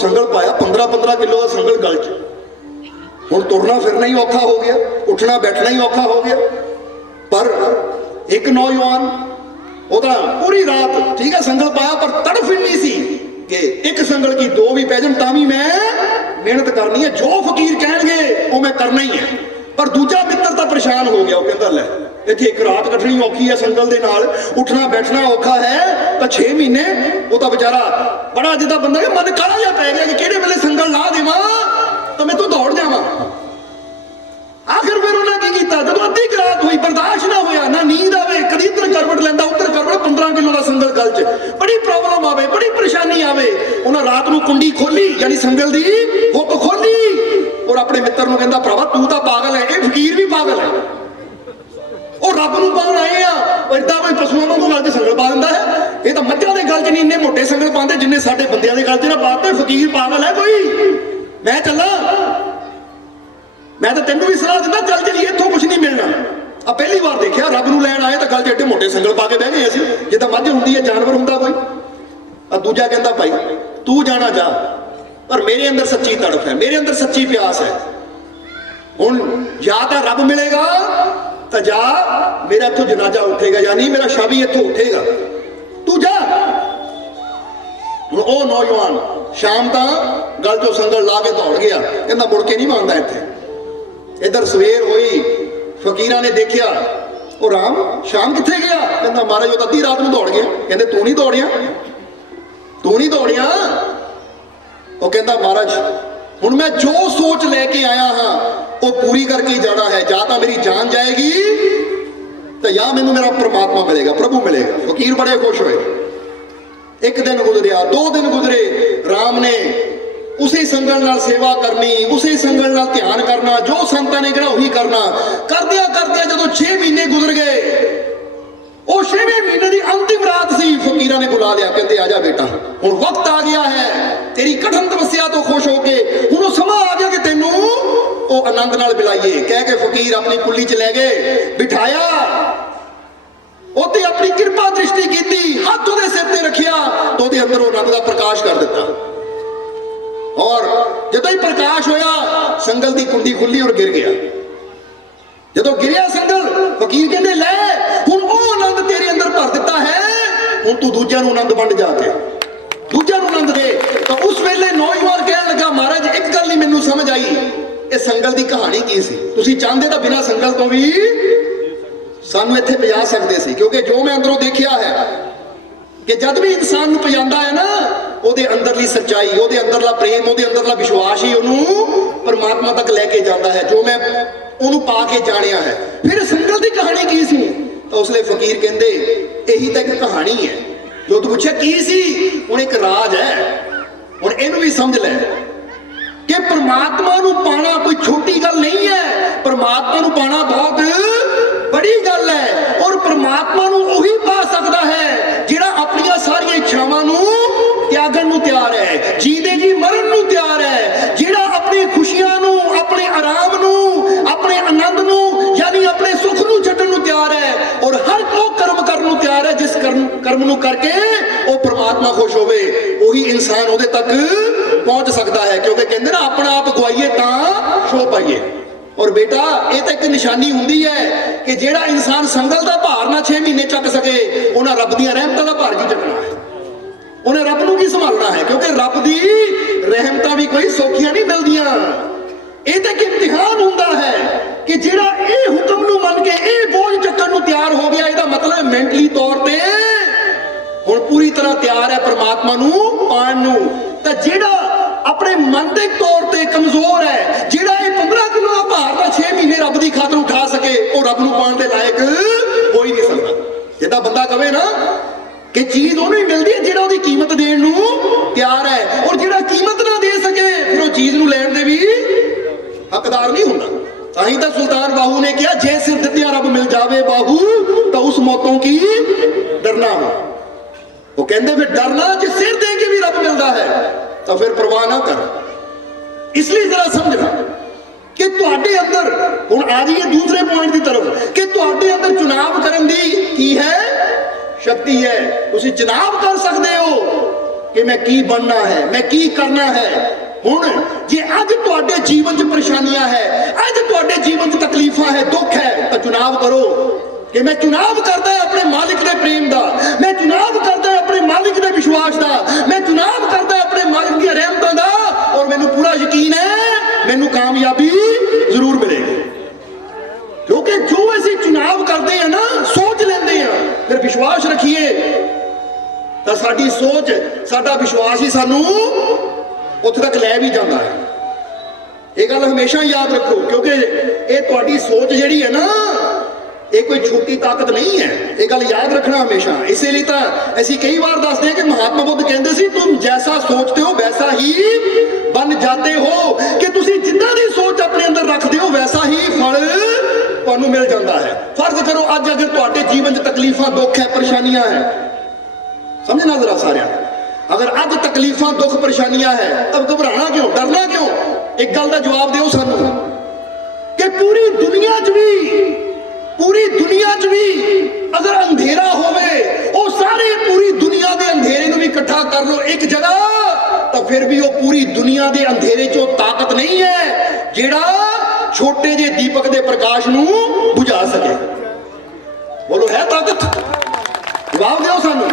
संगल पाया 15-15 किलो का संगल गल च, हुण तुरना फिरना ही औखा हो गया, उठना बैठना ही औखा हो गया। पर एक नौजवान ओदा पूरी रात ठीक है संगल पाया, पर तड़फ इन्नी सी कि एक संगल की दो भी पै जाण तां भी मैं मेहनत करनी है, जो फकीर कहणगे वो मैं करना ही है। पर दूजा मित्र तां परेशान हो गया, वो कहंदा लै इत्थे एक रात कटनी औखी है, संगल दे नाल उठना बैठना औखा है, तो 6 महीने वो तो बेचारा बड़ा जिदा बंदा मन काला जिहा पै गया कि किहड़े वेले संगल ला देवां तो मैं तो दौड़ जावां। आखिर फिर उन्हें की किया, जब अद्धी रात हुई बर्दाश्त ना होया, ना नींद आवे, कदी इधर करवट लैंदा उधर करवट, 15 किलो का संगल गल च, बड़ी प्रॉब्लम आवे, बड़ी परेशानी आवे। उन्हें रात को कुंडी खोली, यानी संगल दी हुक खोली, और अपने मित्र को कहंदा भरावा तू तो पागल है, ये फकीर भी पागल है, और रब नूं पाउण आए आ, इदां कोई पशुओं वांगू गल च संगल पा दिंदा है। ये तो मੱਝਾਂ ਦੇ गल च नहीं इन्ने मोटे संगल पाते जिन्ने साडे बंदियां दे गल च ना पाते। फकीर पागल है कोई? मैं चला, मैं तो तेनों भी सलाह दिंदा चल चलिए, इत्थों कुछ नहीं मिलना। आ पहली बार देखिया रब नूं लैण आए तो गल च एडे मोटे संगल पा के बह गए असीं, जिद्दां मੱਝ हुंदी है जानवर हुंदा कोई। आ दूजा कहंदा भाई तू जाना जा, पर मेरे अंदर सच्ची तड़फ है, मेरे अंदर सच्ची प्यास है। हुण या तो रब मिलेगा तो जा, मेरा इत्थों जनाजा उठेगा, यानी मेरा शव इत्थों उठेगा, तू जा। वो नौजवान शाम ता गल चो संगल ला के दौड़ गया, कहता मुड़ के नहीं मानता इत्थे। इधर सवेर हुई, फकीरां ने देखिया ओ राम शाम कित्थे गया, कहता महाराज वो अद्धी रात नूं दौड़ गया। कहते तू नहीं दौड़िया, तू नहीं दौड़िया? वो कहता महाराज हुण मैं जो सोच लेके आया हाँ वो पूरी करके ही जाना है, या तो मेरी जान जाएगी तो या मैनू मेरा परमात्मा मिलेगा, प्रभु मिलेगा। फकीर बड़े खुश हुए। एक दिन गुजरिया, 2 दिन गुजरे, राम ने उसी संगल नाल सेवा करनी, उसी संगल नाल ध्यान करना, जो संतां ने कहना वही करना। करदिया करदिया जदों 6 महीने गुजर गए, वो 6वें महीने की अंतिम रात सी, फकीरां ने बुला लिया, कहते आजा बेटा हुण वक्त आ गया है तेरी कठिन तपस्या तो खुश होके, हुण वो समा आ गया कि तेनू वो आनंद नाल मिलाइए। कह के फकीर अपनी कुल्ली च लै गए, बिठाया, ओते अपनी कृपा दृष्टि की, हाथ उहदे सिर ते रखिया तो उहदे अंदर आनंद का प्रकाश कर दिता। और जदों ही प्रकाश होया संगल की कुंडी खुली और गिर गया। जदों गिरिया संगल, फकीर कहंदे लै हुण वो आनंद तेरे अंदर भर दिता है, हुण तू दूजियां नूं आनंद वंड जाके दूजियां नूं आनंद दे। तो उस वेले नौजवान कहण लगा महाराज एक गल नहीं मैनूं समझ आई, ये संगल की कहानी की सी? तुसीं चाहते तो बिना संगल तो भी सानूं इत्थे पजा सकदे सी, क्योंकि जो मैं अंदरों देखिया है कि जद भी इंसान नूं पजांदा है ना, ਉਹਦੇ ਅੰਦਰਲੀ सच्चाई, ਉਹਦੇ ਅੰਦਰਲਾ प्रेम, ਉਹਦੇ ਅੰਦਰਲਾ विश्वास ही ਉਹਨੂੰ परमात्मा तक लैके जाता है, जो मैं ਉਹਨੂੰ पा के जानिया है। फिर संगल की कहानी की सी? तो उसले फकीर कहते यही तो एक कहानी है। जो तू पूछे की सी, हुण एक राज है, हुण इहनूं भी समझ लै कि परमात्मा नूं पाना कोई छोटी गल नहीं है, परमात्मा नूं पाना बहुत बड़ी गल है। और परमात्मा नूं उही पा सकदा है जिहड़ा अपनियां सारियां इच्छावां नूं त्यागण नूं तैयार है, जींदे जी मरण नूं तैयार है, जिहड़ा अपनी खुशियां नूं, अपने आराम नूं, अपने आनंद नूं, यानी अपने सुख नूं छड्डण नूं तैयार है, और हर वो कर्म करन नूं तैयार है जिस कर्म नूं करके वो परमात्मा खुश होवे, वही इंसान उहदे तक पहुंच सकता है। क्योंकि कहंदे ना अपना आप गवाइए तां शो पाइए। और बेटा ये तो एक निशानी हुंदी है कि जिहड़ा इंसान संगल दा भार ना 6 महीने चक सके, उन्हां रब दीयां रहमतां दा भार की चकना है, उन्हें रब नूं की संभालना है। क्योंकि रब दी रहमतां भी कोई सौखियां नहीं मिलदियां। ये तो एक इम्तिहान हुंदा है कि जिहड़ा ये हुक्म नूं मन के ये बोझ चक्कण नूं तैयार हो गया, इसदा मतलब मेंटली तौर पे हुण पूरी तरह तैयार है परमात्मा नूं पाण नूं। तां जिहड़ा अपने मानसिक तौर पे कमजोर है, जिहड़ा ये 15 किलो का भार दा 6 महीने रब दी खातर उठा सके, वो रब नूं पाण दे लायक हो ही नहीं सकदा। जिद्दां बंदा कहे ना कि चीज उन्हें मिलती है जिहड़ा उहदी कीमत देण नूं तैयार है, और जिहड़ा कीमत ना दे सके फिर वो चीज नूं लैण दे भी हकदार नहीं हुंदा। ताही तो सुल्तान बाहू ने कहा जे सिर दित्या रब मिल जावे बाहू तो उस मौतों की डरना हो। वो कहंदे फिर डरना जे सिर दे के भी रब मिलता है तो फिर परवाह ना कर। इसलिए जरा समझना कि तुहाडे अंदर, हुण आ जाइए दूसरे पॉइंट की तरफ, कि तुहाडे अंदर चुनाव करन दी की है शक्ति है। तुसीं चुनाव कर सकते हो कि कि मैं की बनना है, मैं की करना है। हुण जे अज तुहाडे जीवन च परेशानियां है, अज तुहाडे जीवन च तकलीफां है, दुख है, तो चुनाव करो कि मैं चुनाव करता है अपने मालिक के प्रेम का, मैं चुनाव करता है अपने मालिक के विश्वास का, मैं चुनाव करता है अपने मालिक की रहमतों का, और मैनू पूरा यकीन है मैनू कामयाबी जरूर मिलेगी। क्योंकि जो असीं चुनाव करते हैं ना, सोच लेंदे हैं, फिर विश्वास रखिए तो साडी सोच साडा विश्वास ही सानू उत्थे तक लै भी जाता है। ये गल हमेशा याद रखो, क्योंकि ये तुहाडी सोच जिहड़ी है ना, ये कोई छोटी ताकत नहीं है। ये गल याद रखना हमेशा। इसीलिए तो ऐसी कई बार दसते हैं कि महात्मा बुद्ध कहते सी, तुम जैसा सोचते हो वैसा ही बन जाते हो, कि तुसी जिन्ना दी सोच अपने अंदर रखते हो वैसा ही फल तुहानू मिल जाता है। फर्ज करो अज अगर तुहाडे जीवन च तकलीफां, दुख है, परेशानियां है, समझना जरा सारिया, अगर अज तकलीफां, दुख, परेशानियां है, तब घबराना क्यों, डरना क्यों? एक गल का जवाब दो सानू कि पूरी दुनिया च भी अगर अंधेरा होवे, वो सारे पूरी दुनिया के अंधेरे नूं भी इकट्ठा कर लो एक जगह, तो फिर भी वो पूरी दुनिया के अंधेरे चो ताकत नहीं है जिहड़ा छोटे जे दीपक के प्रकाश नूं बुझा सके। बोलो है ताकत? जवाब दो सानू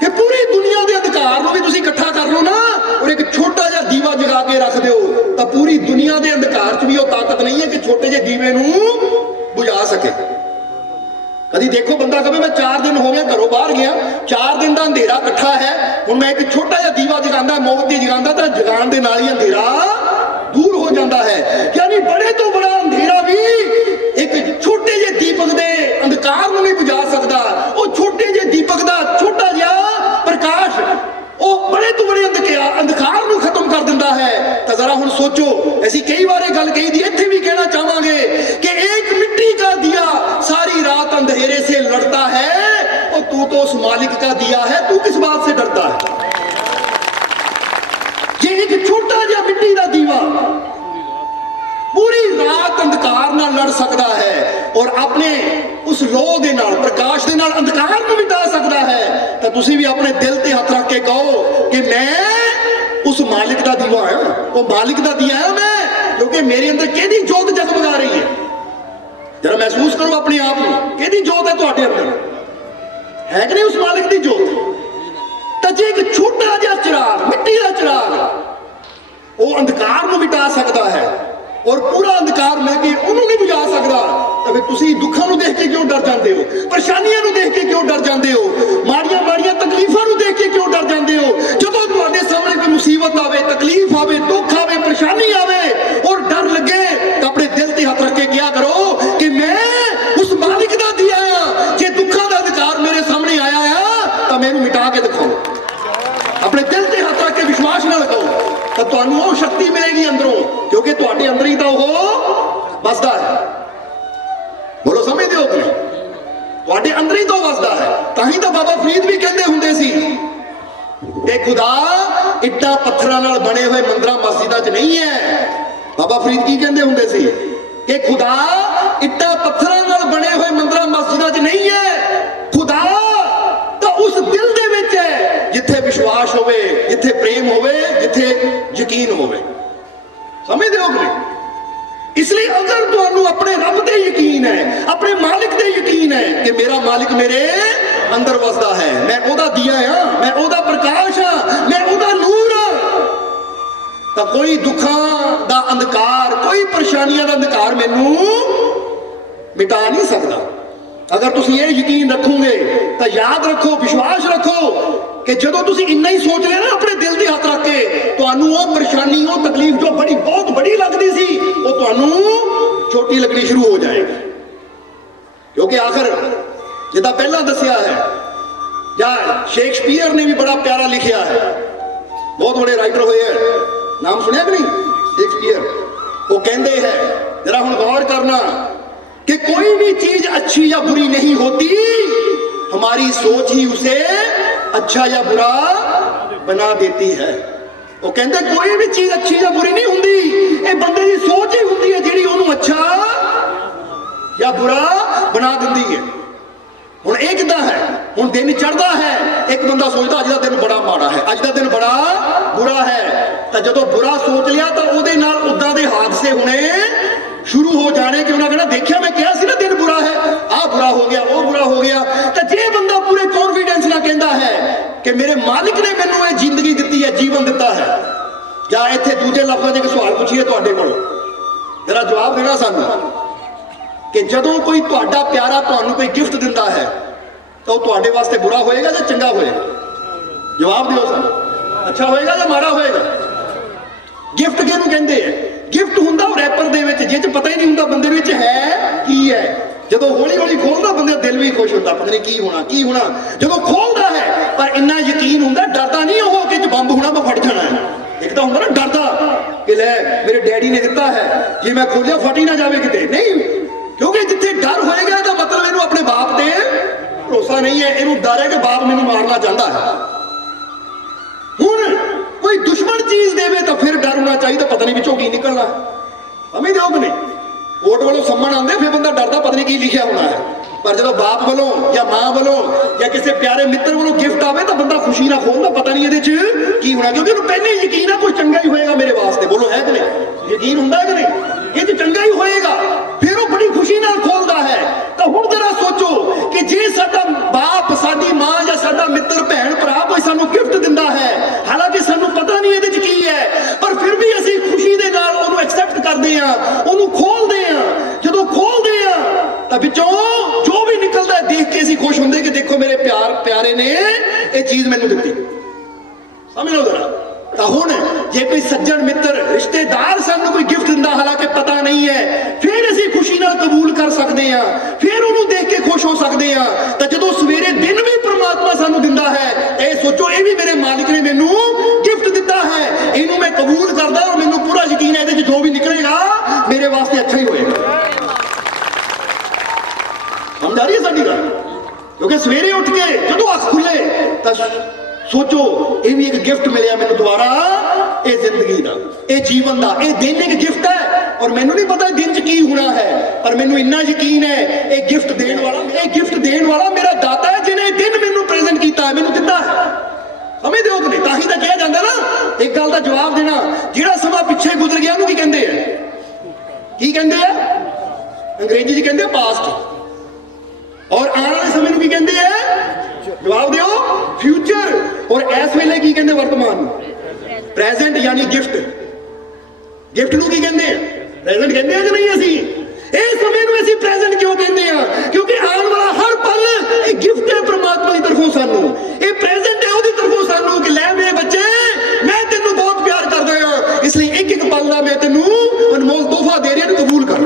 कि पूरी दुनिया के अंधकार को भी तुसीं इकट्ठा कर लो ना, और एक छोटा जिहा दीवा जगा के रख दो, तो पूरी दुनिया के अंधकार च भी वो ताकत नहीं है कि छोटे जे दीवे नूं बुझा सके। कभी देखो बंदा कहे मैं 4 दिन हो गए घरों बाहर गया, 4 दिन का अंधेरा इकट्ठा है, हुण मैं एक छोटा जिहा दीवा जगांदा, मोमबत्ती जगांदा, तो जगाण दे नाल ही अंधेरा दूर हो जाता है। यानी बड़े तो बड़ा अंधेरा भी एक छोटे जे दीपक दे अंधकार नूं नहीं बुझा सकता। वो छोटे जे दीपक दा छोटा जिहा प्रकाश वो बड़े तो बड़े अंधकार नूं खत्म कर दिंदा है। तो जरा हुण सोचो, ऐसी कई बार ये गल कही दी, इत्थे भी कहना चाहांगे कि एक मिट्टी का दिया सारी रात अंधेरे से लड़ता है, और तू तो उस मालिक का दिया है, तू किस बात से डरता है? ये एक छोटा जिहा मिट्टी का दीवा पूरी रात अंधकार नाल लड़ सकता है, और अपने उस लो दे नाल, प्रकाश दे नाल अंधकार को मिटा सकता है। तो तुसी भी अपने दिल ते हथ रख के कहो कि मैं उस मालिक का दीवा है, वो मालिक का दिया है मैं, क्योंकि मेरे अंदर केदी जोत जगमगा रही है। जरा महसूस करो अपने आप को, केदी जोत है तुहाडे अंदर, है कि नहीं उस मालिक की जोत? तो जे एक छोटा जिहा चिराग, मिट्टी का चिराग, वो अंधकार को मिटा सकता है, और पूरा अंधकार मिलके उन्होंने नहीं बुझा सकता, तो फिर तुसी दुखों को देख के क्यों डर जाते हो? परेशानियों को देख के क्यों डर जाते हो? माड़ियां माड़ियां तकलीफों को देख के क्यों डर जाते हो? जदों तुहाडे सामने कोई मुसीबत आवे, तकलीफ आवे, दुख आवे, परेशानी आवे, और डर लगे, तो अपने दिल ते हाथ रख के क्या करो कि मैं उस मालिक दा दिया आ, जे दुखों का अधिकार मेरे सामने आया है तो मैनू मिटा के दिखाओ। अपने दिल ते हाथ रख के विश्वास ना लगाओ, तो तुहानू वो शक्ति मिलेगी अंदरों, क्योंकि तुहाडे अंदर ही तो वो बसदा है। बोलो समझते हो तुम? तुहाडे अंदर ही तो बसदा है। ताही तो बाबा फरीद भी कहते हुंदे सी कि खुदा इट्टां पत्थरां नाल बने हुए मंदिरां मस्जिदां च नहीं है। बाबा फरीद की कहते हुंदे सी कि खुदा इट्टां पत्थरां नाल बने हुए मंदिरां मस्जिदां च नहीं है, खुदा तो उस दिल दे विच है जिथे विश्वास होवे, जिथे प्रेम होवे, जिथे यकीन होवे। समझदे हो कि नहीं? इसलिए अगर तुहानू अपने रब ते यकीन है, अपने मालिक ते यकीन है कि मेरा मालिक मेरे अंदर वसदा है, मैं ओदा दिया हां, मैं ओदा प्रकाश हां, मैं ओदा नूर हां, तो कोई दुखां दा अंधकार, कोई परेशानियां दा अंधकार मैनू मिटा नहीं सकता। अगर तुम ये यकीन रखोगे तो याद रखो, विश्वास रखो कि जदों तुम इन्ना ही सोच लिया ना अपने दिल के हाथ रख के, तुहानू वो परेशानी, वो तकलीफ जो बड़ी बहुत बड़ी लगती सी, वो तुहानू छोटी लगनी शुरू हो जाएगी। क्योंकि आखिर जिदा पहला दसिया है, या शेक्सपियर ने भी बड़ा प्यारा लिखिया है, बहुत बड़े राइटर हुए हैं, नाम सुनिया कि नहीं? शेक्सपियर। वो कहते हैं, जरा हुण गौर करना कि कोई भी चीज अच्छी या बुरी नहीं होती, हमारी सोच ही उसे अच्छा या बुरा बना देती है। वो कहते कोई भी चीज अच्छी या बुरी नहीं होंदी, ये बंदे की सोच ही होंदी है जिहड़ी ओनू अच्छा या बुरा बना दिंदी है। हुण ये किदां है, हुण दिन चढ़दा है, एक बंदा सोचदा अज दा दिन बड़ा माड़ा है, बड़ा बुरा है। तो जो बुरा सोच लिया तो ਉਹਦੇ ਨਾਲ ਉਦਾਂ ਦੇ ਹਾਦਸੇ होने शुरू हो जाने कि उन्होंने कहना देखिया मैं क्या सी ना दिन बुरा है, आ बुरा हो गया, वो बुरा हो गया। तो जे बंदा पूरे कॉन्फिडेंस ना कहता है कि मेरे मालिक ने मैनू ये जिंदगी दी है, जीवन दिता है, या इत्थे दूजे लफ्ज़ां च एक सवाल पूछिए तुहाडे कोल, जरा जवाब देना सानू कि जदों कोई तुहाडा प्यारा तुहानू कोई गिफ्ट दिंदा है तो वो तुहाडे वास्ते बुरा होएगा या चंगा होएगा? जवाब दिओ सानू, अच्छा होएगा या माड़ा होएगा? गिफ्ट किहनूं कहंदे है? गिफ्ट हुंदा रैपर दे विच जिह च पता ही नहीं हुंदा बंदे विच है की है। जदों हौली हौली खोलदा बंदे दा दिल भी खुश हुंदा, पता नहीं की होना। जदों खोलदा है पर इन्ना यकीन हुंदा, डरदा नहीं हो कि बंब होना मैं फट जाना है। एक तो हुंदा ना डरदा कि ले मेरे डैडी ने दिता है, जे मैं खोलिया फट ही ना जावे किते, नहीं, क्योंकि जिथे डर होएगा तो मतलब इहनूं अपने बाप ते भरोसा नहीं है, इहनूं डर है कि बाप मैनूं मारना चाहता है। हुण कोई दुश्मन चीज देवे तो फिर डर होना चाहिए, पता नहीं विचों की निकलना है, समझ दो कि नहीं? कोर्ट वालों सम्मन आते फिर बंदा डरदा पता नहीं की लिखिया होना है, पर जो बाप वालों या मां वालों या किसी प्यारे मित्र वालों गिफ्ट आवे तो बंदा खुशी ना खोलता, पता नहीं ये की होना, क्योंकि उन्हें पहले यकीन है कुछ चंगा ही होएगा मेरे वास्ते। बोलो है कि नहीं? यकीन होंदा है कि नहीं? ये तो चंगा ही होएगा, फिर वो बड़ी खुशी ना खोलता है। तो हुण जरा सोचो कि जे साडा बाप, साडी मां या साडा मित्र, भैन भरा कोई सानू गिफ्ट दिंदा है, हालांकि सानू पता नहीं ये की है, पर फिर भी असीं खुशी दे नाल ओनू एक्सेप्ट करदे हां, ओनू खोलदे हां। जदों खोलदे हां तां विचों जो भी निकलदा है देख के असीं खुश हुंदे कि देखो मेरे प्यारे ने ये चीज मैनू दित्ती। समझ लो जरा। तो हुण जे कोई सज्जन मित्र रिश्तेदार सानू कोई गिफ्ट दिंदा, हालांकि पता नहीं है, फिर असीं खुशी नाल कबूल कर सकदे हां, फिर ओनू देख के खुश हो सकदे हां। तां जदों सवेरे दिन भी परमात्मा सानू दिंदा है, ये सोचो ये भी मेरे मालिक ने मैनू गिफ्ट दिता है, इनू मैं कबूल करदा और मैनू पूरा यकीन है इहदे जो भी निकलेगा मेरे वास्ते अच्छा ही होएगा। समझ आ रही है साडी गल? क्योंकि सवेरे उठ के जदों अख खुले तां सोचो ये भी एक गिफ्ट मिले मैंने दोबारा, ये जिंदगी का, ये जीवन का, ये दिन एक गिफ्ट है। और मैनू नहीं पता दिन च की होना है, पर मैनू इन्ना यकीन है ये गिफ्ट देने वाला मेरा दाता है, जिन्हें दिन मैनू प्रेजेंट किया है, मैनू दिता है। समझ दो कि नहीं? ताही तो कहा जाता ना, एक गल का जवाब देना, जिहड़ा समा पिछे गुजर गया की कहते हैं, की कहते हैं? अंग्रेजी च कहते हैं पास्ट, और आने वाले समय में की कहते हैं? जवाब दियो, फ्यूचर। और इस वेले की कहते वर्तमान, प्रेजेंट, यानी गिफ्ट। गिफ्ट नू की कहते हैं? प्रेजेंट कहते हैं कि नहीं? असी इस समय नू असी प्रेजेंट क्यों कहते हैं? क्योंकि आने वाला हर पल एक गिफ्ट है परमात्मा की तरफों सानू, ये प्रेजेंट है उसकी तरफों सानू कि ले मेरे बच्चे मैं तेनू बहुत प्यार करदा हां, इसलिए एक एक पल दा मैं तेनू अनमोल तोहफा दे रहा, कबूल कर।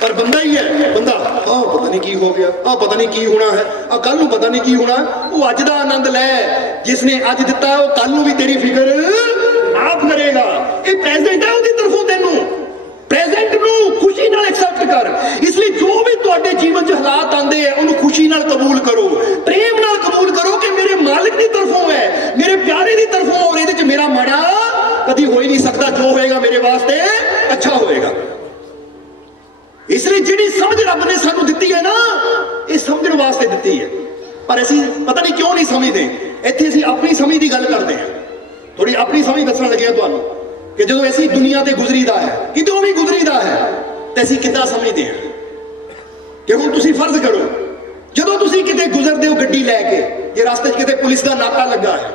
पर बंदा ही है, बंदा पता नहीं की हो गया, पता नहीं की होना है, कल नूं पता नहीं की होना। वो अज दा आनंद लै, जिसने अज दिता है वो कल नूं भी तेरी फिक्र आप करेगा। ये प्रेजेंट है उसकी तरफों, तेनू प्रेजेंट नूं खुशी नाल एक्सेप्ट कर। इसलिए जो भी तुहाडे जीवन च हालात आंदे हैं उन्होंने खुशी नाल कबूल करो, प्रेम नाल कबूल करो कि मेरे मालिक की तरफों है, मेरे प्यारे की तरफों, और इहदे च मेरा माड़ा कभी हो ही नहीं सकता, जो होएगा मेरे वास्ते अच्छा होएगा। इसलिए जिहड़ी समझ रब ने सानू दित्ती है ना, ये समझण वास्ते दित्ती है, पर असीं पता नहीं क्यों नहीं समझते। इत्थे असीं अपनी समझ की गल करते हैं, थोड़ी अपनी समझ दसण लगे तुहानू कि जो असीं दुनिया ते गुजरीदा है, कितों भी गुजरीदा है, तो असीं किद्दां समझदे हैं। कि हुण तुसीं फर्ज करो, जदों तुसीं किते गुजरदे हो गड्डी लैके, जे रास्ते च किते पुलिस का नाका लगा है,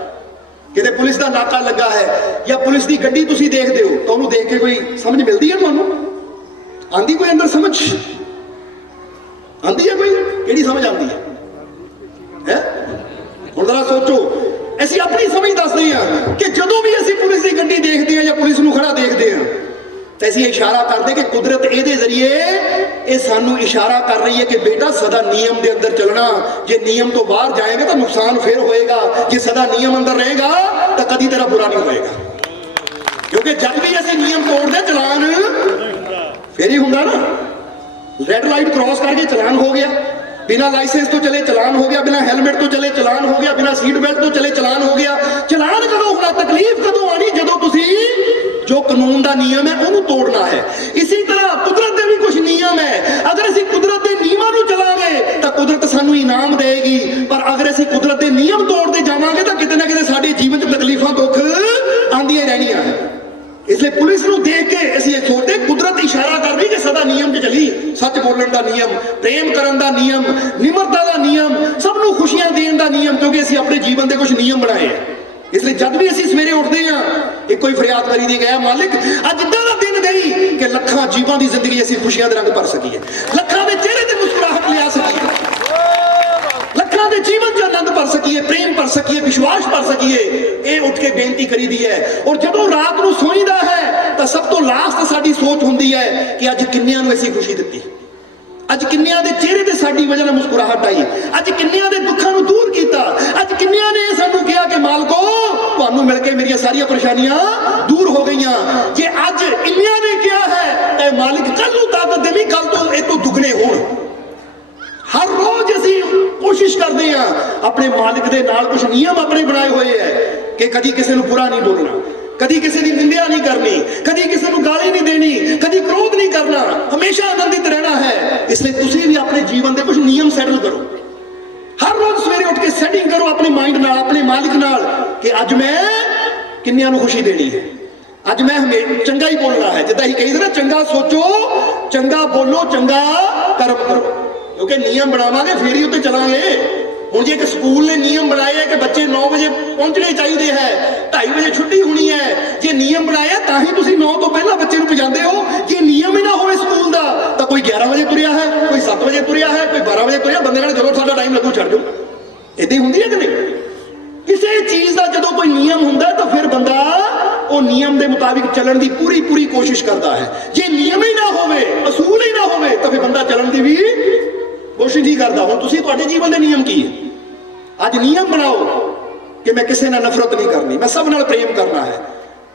किते पुलिस का नाका लगा है, या पुलिस की गड्डी तुसीं देखदे हो, तो उहनूं देख के कोई समझ मिलती है तुहानूं? आंदी कोई अंदर समझ आंदी है? कोई केड़ी समझ आंदी है? हुण जरा सोचो, असीं अपनी समझ दसदे हां कि जदों भी असीं पुलिस की गड्डी देखते हैं या पुलिस नूं खड़ा देखते हैं, तो असीं इशारा करते कि कुदरत इहदे जरिए ये सानू इशारा कर रही है कि बेटा सदा नियम के अंदर चलना, जे नियम तो बाहर जाएगा तो नुकसान फिर होएगा, जे सदा नियम अंदर रहेगा तो कभी तेरा बुरा नहीं होएगा। क्योंकि जब भी असीं नियम तोड़ते चलान फिर ही हुंदा ना। रेड लाइट क्रॉस करके चलान हो गया, बिना लाइसेंस तो चले चलान हो गया, बिना हेलमेट तो चले चलान हो गया, बिना सीट बेल्ट तो चले चलान हो गया। चलान कदों होना, तकलीफ कदों आनी? जदों तुसीं जो कानून का नियम है उन्होंने तोड़ना है। इसी तरह कुदरत के भी कुछ नियम है, अगर असीं कुदरत के नियमां नूं चलांगे तो कुदरत सानू इनाम देगी, पर अगर असीं कुदरत के नियम तोड़ते जावांगे तो किते ना किते साडे जीवन प्रेम करन दा नियम, निमरता दा नियम, सबनों खुशियां देण दा नियम, क्योंकि ਅਸੀਂ ਆਪਣੇ ਜੀਵਨ ਦੇ ਕੁਝ ਨਿਯਮ ਬਣਾਏ ਆ। ਇਸ ਲਈ ਜਦ ਵੀ ਅਸੀਂ ਸਵੇਰੇ ਉੱਠਦੇ ਆ ਇੱਕੋ ਹੀ ਫਰਿਆਦ ਕਰੀ ਦੀ ਗਿਆ, ਮਾਲਿਕ ਅੱਜ ਇਦਾਂ ਦਾ ਦਿਨ ਦੇਈ ਕਿ ਲੱਖਾਂ ਜੀਵਾਂ ਦੀ ਜ਼ਿੰਦਗੀ ਅਸੀਂ ਖੁਸ਼ੀਆਂ ਦੇ ਰੰਗ ਭਰ ਸਕੀਏ, ਲੱਖਾਂ ਦੇ ਚਿਹਰੇ ਤੇ ਮੁਸਕਰਾਹਟ ਲਿਆ ਸਕੀਏ, ਲੱਖਾਂ ਦੇ ਜੀਵਨ 'ਚ ਆਨੰਦ ਭਰ ਸਕੀਏ, ਪ੍ਰੇਮ ਭਰ ਸਕੀਏ, ਵਿਸ਼ਵਾਸ ਭਰ ਸਕੀਏ। ਇਹ ਉੱਠ ਕੇ ਬੇਨਤੀ ਕਰੀਦੀ ਹੈ। ਔਰ ਜਦੋਂ ਰਾਤ ਨੂੰ ਸੋਈਦਾ ਹੈ ਤਾਂ ਸਭ ਤੋਂ ਲਾਸਟ ਸਾਡੀ ਸੋਚ ਹੁੰਦੀ ਹੈ ਕਿ ਅੱਜ ਕਿੰਨਿਆਂ ਨੂੰ ਅਸੀਂ ਖੁਸ਼ੀ ਦਿੱਤੀ, ਅੱਜ ਕਿੰਨਿਆਂ ਦੇ ਚਿਹਰੇ ਤੇ ਸਾਡੀ ਵਜ੍ਹਾ ਨਾਲ ਮੁਸਕਰਾਹਟ ਆਈ, ਅੱਜ ਕਿੰਨਿਆਂ ਦੇ ਦੁੱਖਾਂ ਨੂੰ ਦੂਰ ਕੀਤਾ, ਅੱਜ ਕਿੰਨਿਆਂ ਨੇ ਸਾਨੂੰ ਕਿਹਾ ਕਿ ਮਾਲਕੋ ਤੁਹਾਨੂੰ ਮਿਲ ਕੇ ਮੇਰੀਆਂ ਸਾਰੀਆਂ ਪਰੇਸ਼ਾਨੀਆਂ ਦੂਰ ਹੋ ਗਈਆਂ। ਜੇ ਅੱਜ ਇੰਨਿਆਂ ਨੇ ਕਿਹਾ ਹੈ ਤਾਂ ਮਾਲਿਕ ਕੱਲ ਨੂੰ ਤਾਕਤ ਦੇਵੀਂ, ਕੱਲ ਤੋਂ ਇਹ ਤੋਂ ਦੁੱਗਣੇ ਹੋਣ। ਹਰ ਰੋਜ਼ ਅਸੀਂ ਕੋਸ਼ਿਸ਼ ਕਰਦੇ ਹਾਂ ਆਪਣੇ ਮਾਲਿਕ ਦੇ ਨਾਲ ਕੁਝ ਨਿਯਮ ਆਪਣੇ ਬਣਾਏ ਹੋਏ ਹੈ ਕਿ ਕਦੀ ਕਿਸੇ ਨੂੰ ਬੁਰਾ ਨਹੀਂ ਬੋਲਣਾ, ਕਦੀ ਕਿਸੇ ਦੀ ਨਿੰਦਿਆ ਨਹੀਂ ਕਰਨੀ, ਕਦੀ ਕਿਸੇ ਨੂੰ ਗਾਲੀ ਨਹੀਂ ਦੇਣੀ, ਕਦੀ ਕ੍ਰੋਧ ਨਹੀਂ ਕਰਨਾ, ਹਮੇਸ਼ਾ ਆਨੰਦਿਤ ਰਹਿਣਾ ਹੈ। ਇਸ ਲਈ ਤੁਸੀਂ ਵੀ ਆਪਣੇ ਜੀਵਨ ਦੇ ਕੁਝ ਨਿਯਮ ਸੈਟਲ ਕਰੋ। ਹਰ ਰੋਜ਼ ਸਵੇਰੇ ਉੱਠ ਕੇ ਸੈਟਿੰਗ ਕਰੋ ਆਪਣੇ ਮਾਈਂਡ ਨਾਲ, ਆਪਣੇ ਮਾਲਿਕ ਨਾਲ ਕਿ ਅੱਜ ਮੈਂ ਕਿੰਨਿਆਂ ਨੂੰ ਖੁਸ਼ੀ ਦੇਣੀ ਹੈ, ਅੱਜ ਮੈਂ ਚੰਗਾ ਹੀ ਬੋਲਣਾ ਹੈ। ਜਿੱਦਾਂ ਹੀ ਕਹੀਦਾ ਨਾ, ਚੰਗਾ ਸੋਚੋ, ਚੰਗਾ ਬੋਲੋ, ਚੰਗਾ ਕਰਮ ਕਰੋ। ਕਿਉਂਕਿ ਨਿਯਮ ਬਣਾਵਾਂਗੇ ਫੇਰ ਹੀ ਉੱਤੇ ਚਲਾਂਗੇ। ਹੁਣ ਜੇ ਇੱਕ ਸਕੂਲ ਨੇ ਨਿਯਮ ਬਣਾਏ ਹੈ ਕਿ ਬੱਚੇ 9 ਵਜੇ ਪਹੁੰਚਣੇ ਚਾਹੀਦੇ ਹੈ, 2:30 ਵਜੇ ਛੁੱਟੀ ਹੋਣੀ ਹੈ, ਜੇ ਨਿਯਮ ਬਣਾਇਆ ਤਾਂ ਹੀ ਤੁਸੀਂ 9 ਤੋਂ ਪਹਿਲਾਂ ਬੱਚੇ ਨੂੰ ਪਹੁੰਚਾਉਂਦੇ ਹੋ। ਜੇ ਨਿਯਮ ਹੀ ਨਾ ਹੋਵੇ ਸਕੂਲ ਦਾ ਤਾਂ ਕੋਈ 11 ਵਜੇ ਤੁਰਿਆ ਹੈ, ਕੋਈ 7 ਵਜੇ ਤੁਰਿਆ ਹੈ, ਕੋਈ 12 ਵਜੇ ਤੁਰਿਆ, ਬੰਦੇ ਕਹਿੰਦੇ ਜਦੋਂ ਸਾਡਾ ਟਾਈਮ ਲੱਗੂ ਛੱਡ ਜਾਓ। ਏਦਾਂ ਹੀ ਹੁੰਦੀ ਹੈ ਕਿ ਨਹੀਂ? ਕਿਸੇ ਚੀਜ਼ ਦਾ ਜਦੋਂ ਕੋਈ ਨਿਯਮ ਹੁੰਦਾ ਤਾਂ ਫਿਰ ਬੰਦਾ ਉਹ ਨਿਯਮ ਦੇ ਮੁਤਾਬਿਕ ਚੱਲਣ ਦੀ ਪੂਰੀ ਕੋਸ਼ਿਸ਼ ਕਰਦਾ ਹੈ। ਜੇ ਨਿਯਮ ਹੀ ਨਾ ਹੋਵੇ, ਅਸੂਲ ਹੀ ਨਾ ਹੋਵੇ ਤਾਂ ਫਿਰ ਬੰਦਾ ਚੱਲਣ ਦੀ ਵੀ ਕੋਸ਼ਿਸ਼ ਨਹੀਂ ਕਰਦਾ। ਹੁਣ ਤੁਸੀਂ, ਤੁਹਾਡੇ ਜੀਵਨ ਦੇ ਨਿਯਮ ਕੀ ਹੈ? ਅੱਜ ਨਿਯਮ ਬਣਾਓ ਕਿ ਮੈਂ ਕਿਸੇ ਨਾਲ ਨਫ਼ਰਤ ਨਹੀਂ ਕਰਨੀ, ਮੈਂ ਸਭ ਨਾਲ ਪ੍ਰੇਮ ਕਰਨਾ ਹੈ,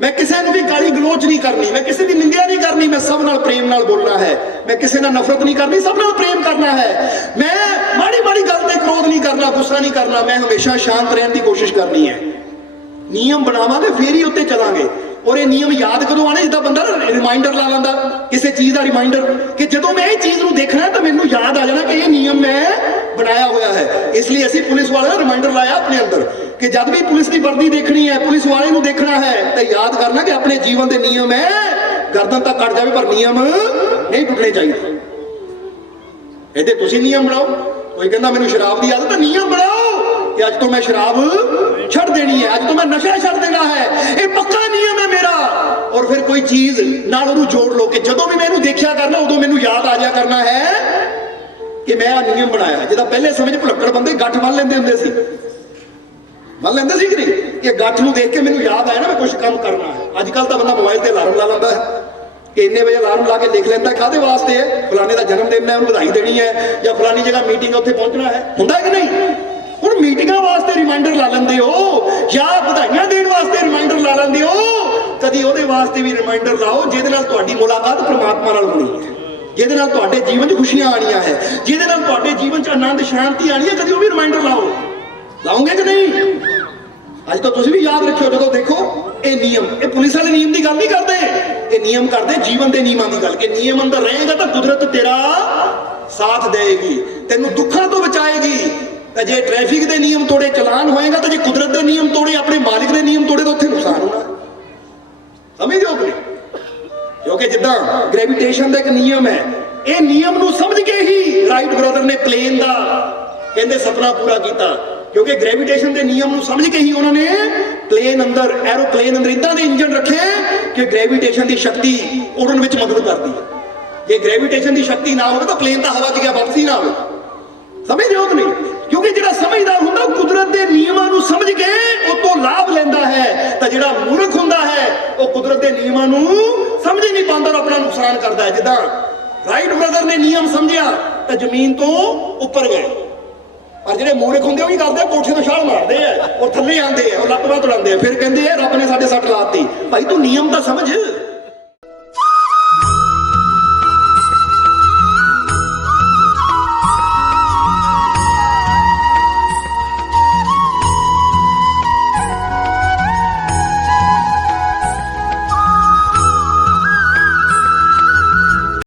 ਮੈਂ ਕਿਸੇ ਨੂੰ ਵੀ ਗਾਲੀ ਗਲੋਚ ਨਹੀਂ ਕਰਨੀ, ਮੈਂ ਕਿਸੇ ਦੀ ਨਿੰਦਿਆ ਨਹੀਂ ਕਰਨੀ, ਮੈਂ ਸਭ ਨਾਲ ਪ੍ਰੇਮ ਨਾਲ ਬੋਲਣਾ ਹੈ, ਮੈਂ ਕਿਸੇ ਨਾਲ ਨਫ਼ਰਤ ਨਹੀਂ ਕਰਨੀ, ਸਭ ਨਾਲ ਪ੍ਰੇਮ ਕਰਨਾ ਹੈ, ਮੈਂ ਮਾੜੀ ਗੱਲ ਤੇ ਕ੍ਰੋਧ ਨਹੀਂ ਕਰਨਾ, ਗੁੱਸਾ ਨਹੀਂ ਕਰਨਾ, ਮੈਂ ਹਮੇਸ਼ਾ ਸ਼ਾਂਤ ਰਹਿਣ ਦੀ ਕੋਸ਼ਿਸ਼ ਕਰਨੀ ਹੈ। ਨਿਯਮ ਬਣਾਵਾਂਗੇ ਫੇਰ ਹੀ ਉੱਤੇ ਚਲਾਂਗੇ। ਔਰ ਇਹ ਨਿਯਮ ਯਾਦ ਕਦੋਂ ਆਣੇ? ਜਿੱਦਾਂ ਬੰਦਾ ਨਾ ਰਿਮਾਈਂਡਰ ਲਾ ਲੈਂਦਾ ਕਿਸੇ ਚੀਜ਼ ਦਾ, ਰਿਮਾਈਂਡਰ ਕਿ ਜਦੋਂ ਮੈਂ ਇਹ ਚੀਜ਼ ਨੂੰ ਦੇਖਣਾ ਤਾਂ ਮੈਨੂੰ ਯਾਦ ਆ ਜਾਣਾ ਕਿ ਇਹ ਨਿਯਮ ਮੈਂ ਬਣਾਇਆ ਹੋਇਆ ਹੈ। ਇਸ ਲਈ ਅਸੀਂ ਪੁਲਿਸ ਵਾਲੇ ਦਾ ਰਿਮਾਈਂਡਰ ਲਾਇਆ ਆਪਣੇ ਅੰਦਰ ਕਿ ਜਦ ਵੀ ਪੁਲਿਸ ਦੀ ਵਰਦੀ ਦੇਖਣੀ ਹੈ, ਪੁਲਿਸ ਵਾਲੇ ਨੂੰ ਦੇਖਣਾ ਹੈ ਤਾਂ ਯਾਦ ਕਰਨਾ ਕਿ ਆਪਣੇ ਜੀਵਨ ਦੇ ਨਿਯਮ ਹੈ, ਗਰਦਨ ਤੱਕ ਕੱਟ ਜਾਵੇ ਪਰ ਨਿਯਮ ਨਹੀਂ ਟੁੱਟਣੇ ਚਾਹੀਦੇ। ਇਹਦੇ ਤੁਸੀਂ ਨਿਯਮ ਬਣਾਓ। ਕੋਈ ਕਹਿੰਦਾ ਮੈਨੂੰ ਸ਼ਰਾਬ ਦੀ ਆਦਤ ਹੈ, ਨਿਯਮ ਬਣਾਓ ਕਿ ਅੱਜ ਤੋਂ ਮੈਂ ਸ਼ਰਾਬ ਛੱਡ ਦੇਣੀ ਹੈ, ਅੱਜ ਤੋਂ ਮੈਂ ਨਸ਼ਾ ਛੱਡ ਦੇਣਾ ਹੈ, ਇਹ ਪੱਕਾ ਨਿਯਮ ਹੈ ਮੇਰਾ। ਔਰ ਫਿਰ ਕੋਈ ਚੀਜ਼ ਨਾਲ ਉਹਨੂੰ ਜੋੜ ਲਓ ਕਿ ਜਦੋਂ ਵੀ ਮੈਂ ਇਹਨੂੰ ਦੇਖਿਆ ਕਰਨਾ ਉਦੋਂ ਮੈਨੂੰ ਯਾਦ ਆ ਜਾ ਕਰਨਾ ਹੈ ਕਿ ਮੈਂ ਆ ਨਿਯਮ ਬਣਾਇਆ। ਜਿਹਦਾ ਪਹਿਲੇ ਸਮੇਂ 'ਚ ਭੁਲੱਕੜ ਬੰਦੇ ਗੱਠ ਬੰਨ ਲੈਂਦੇ ਹੁੰਦੇ ਸੀ, ਮੰਨ ਲੈਂਦੇ ਸੀ ਕਿ ਨਹੀਂ, ਕਿ ਗੱਠ ਨੂੰ ਦੇਖ ਕੇ ਮੈਨੂੰ ਯਾਦ ਆਇਆ ਨਾ ਮੈਂ ਕੁਝ ਕੰਮ ਕਰਨਾ ਹੈ। ਅੱਜ ਕੱਲ ਤਾਂ ਬੰਦਾ ਮੋਬਾਈਲ ਤੇ ਅਲਾਰਮ ਲਾ ਲੈਂਦਾ ਹੈ ਕਿ ਇੰਨੇ ਵਜੇ ਅਲਾਰਮ ਲਾ ਕੇ ਲਿਖ ਲੈਂਦਾ ਕਾਹਦੇ ਵਾਸਤੇ ਹੈ, ਫਲਾਣੇ ਦਾ ਜਨਮ ਦਿਨ ਹੈ ਉਹਨੂੰ ਵਧਾਈ ਦੇਣੀ ਹੈ, ਜਾਂ ਫਲਾਣੀ ਜਗ੍ਹਾ ਮੀਟਿੰਗ ਉੱਥੇ ਪਹੁੰਚਣਾ ਹੈ। ਹੁੰਦਾ ਕਿ ਨਹੀਂ? ਹੁਣ ਮੀਟਿੰਗਾਂ ਵਾਸਤੇ ਰਿਮਾਈਂਡਰ ਲਾ ਲੈਂਦੇ ਹੋ ਜਾਂ ਵਧਾਈਆਂ ਦੇਣ ਵਾਸਤੇ ਰਿਮਾਈਂਡਰ ਲਾ ਲੈਂਦੇ ਹੋ। ਕਦੀ ਉਹਦੇ ਵਾਸਤੇ ਵੀ ਰਿਮਾਈਂਡਰ ਲਾਓ ਜਿਹਦੇ ਨਾਲ ਤੁਹਾਡੀ ਮੁਲਾਕਾਤ ਪ੍ਰਮਾਤਮਾ ਨਾਲ ਹੋਣੀ ਹੈ, ਜਿਹਦੇ ਨਾਲ ਤੁਹਾਡੇ ਜੀਵਨ 'ਚ ਖੁਸ਼ੀਆਂ ਆਣੀਆਂ ਹੈ, ਜਿਹਦੇ ਨਾਲ ਤੁਹਾਡੇ ਜੀਵਨ 'ਚ ਆਨੰਦ ਸ਼ਾਂਤੀ ਆਣੀ ਹੈ। ਕਦੀ ਉਹ ਵੀ ਰਿਮਾਈਂਡਰ ਲਾਓ। ਲਾਓਗੇ ਕਿ ਨਹੀਂ? ਅੱਜ ਤਾਂ ਤੁਸੀਂ ਵੀ ਯਾਦ ਰੱਖਿਓ, ਜਦੋਂ ਦੇਖੋ ਇਹ ਨਿਯਮ, ਇਹ ਪੁਲਿਸ ਵਾਲੇ ਨਿਯਮ ਦੀ ਗੱਲ ਨਹੀਂ ਕਰਦੇ, ਇਹ ਨਿਯਮ ਕਰਦੇ ਜੀਵਨ ਦੇ ਨਿਯਮਾਂ ਦੀ ਗੱਲ ਕਿ ਨਿਯਮ ਅੰਦਰ ਰਹੇਗਾ ਤਾਂ ਕੁਦਰਤ ਤੇਰਾ ਸਾਥ ਦੇਗੀ, ਤੈਨੂੰ ਦੁੱਖਾਂ ਤੋਂ ਬਚਾਏਗੀ। ਤਾਂ ਜੇ ਟ੍ਰੈਫਿਕ ਦੇ ਨਿਯਮ ਤੋੜੇ ਚਲਾਨ ਹੋਏਗਾ, ਤਾਂ ਜੇ ਕੁਦਰਤ ਦੇ ਨਿਯਮ ਤੋੜੇ, ਆਪਣੇ ਮਾਲਿਕ ਦੇ ਨਿਯਮ ਤੋੜੇ ਤਾਂ ਉੱਥੇ ਨੁਕਸਾਨ ਹੋਣਾ। ਸਮਝਦੇ ਹੋ ਕਿ ਨਹੀਂ? ਕਿਉਂਕਿ ਜਿੱਦਾਂ ਗ੍ਰੈਵਿਟੇਸ਼ਨ ਦਾ ਇੱਕ ਨਿਯਮ ਹੈ, ਇਹ ਨਿਯਮ ਨੂੰ ਸਮਝ ਕੇ ਹੀ ਰਾਈਟ ਬ੍ਰਦਰ ਨੇ ਪਲੇਨ ਦਾ ਕਹਿੰਦੇ ਸੁਪਨਾ ਪੂਰਾ ਕੀਤਾ। ਕਿਉਂਕਿ ਗ੍ਰੈਵਿਟੇਸ਼ਨ ਦੇ ਨਿਯਮ ਨੂੰ ਸਮਝ ਕੇ ਹੀ ਉਹਨਾਂ ਨੇ ਪਲੇਨ ਅੰਦਰ, ਐਰੋਪਲੇਨ ਅੰਦਰ ਇਦਾਂ ਦੇ ਇੰਜਨ ਰੱਖੇ ਕਿ ਗ੍ਰੈਵਿਟੇਸ਼ਨ ਦੀ ਸ਼ਕਤੀ ਉੜਨ ਵਿੱਚ ਮਦਦ ਕਰਦੀ ਹੈ। ਜੇ ਗ੍ਰੈਵਿਟੇਸ਼ਨ ਦੀ ਸ਼ਕਤੀ ਨਾ ਹੋਵੇ ਤਾਂ ਪਲੇਨ ਤਾਂ ਹਵਾ 'ਚ ਗਿਆ, ਵਾਪਸੀ ਨਾ ਆਵੇ। ਸਮਝਦੇ ਹੋ ਕਿ ਨਹੀਂ? ਕਿਉਂਕਿ ਜਿਹੜਾ ਸਮਝਦਾਰ ਹੁੰਦਾ ਕੁਦਰਤ ਦੇ ਨਿਯਮਾਂ ਨੂੰ ਸਮਝ ਕੇ ਉਹ ਤੋਂ ਲਾਭ ਲੈਂਦਾ ਹੈ, ਤਾਂ ਜਿਹੜਾ ਮੂਰਖ ਹੁੰਦਾ ਹੈ ਉਹ ਕੁਦਰਤ ਦੇ ਨਿਯਮਾਂ ਨੂੰ ਸਮਝ ਹੀ ਨਹੀਂ ਪਾਉਂਦਾ, ਆਪਣਾ ਨੁਕਸਾਨ ਕਰਦਾ ਹੈ। ਜਿੱਦਾਂ ਰਾਈਟ ਬ੍ਰਦਰ ਨੇ ਨਿਯਮ ਸਮਝਿਆ ਤਾਂ ਜ਼ਮੀਨ ਤੋਂ ਉੱਪਰ ਗਏ, ਪਰ ਜਿਹੜੇ ਮੂਰਖ ਹੁੰਦੇ ਉਹ ਵੀ ਕਰਦੇ, ਕੋਠੇ ਤੋਂ ਛਾਲ ਮਾਰਦੇ ਆ, ਉਹ ਥੱਲੇ ਆਉਂਦੇ ਆ, ਉਹ ਲੱਤ ਬਾਂਹ ਤੁੜਾਉਂਦੇ ਆ, ਫਿਰ ਕਹਿੰਦੇ ਆ ਰੱਬ ਨੇ ਸਾਡੇ ਸੱਟ ਲਾਤੀ। ਭਾਈ ਤੂੰ ਨਿਯਮ ਤਾਂ ਸਮਝ।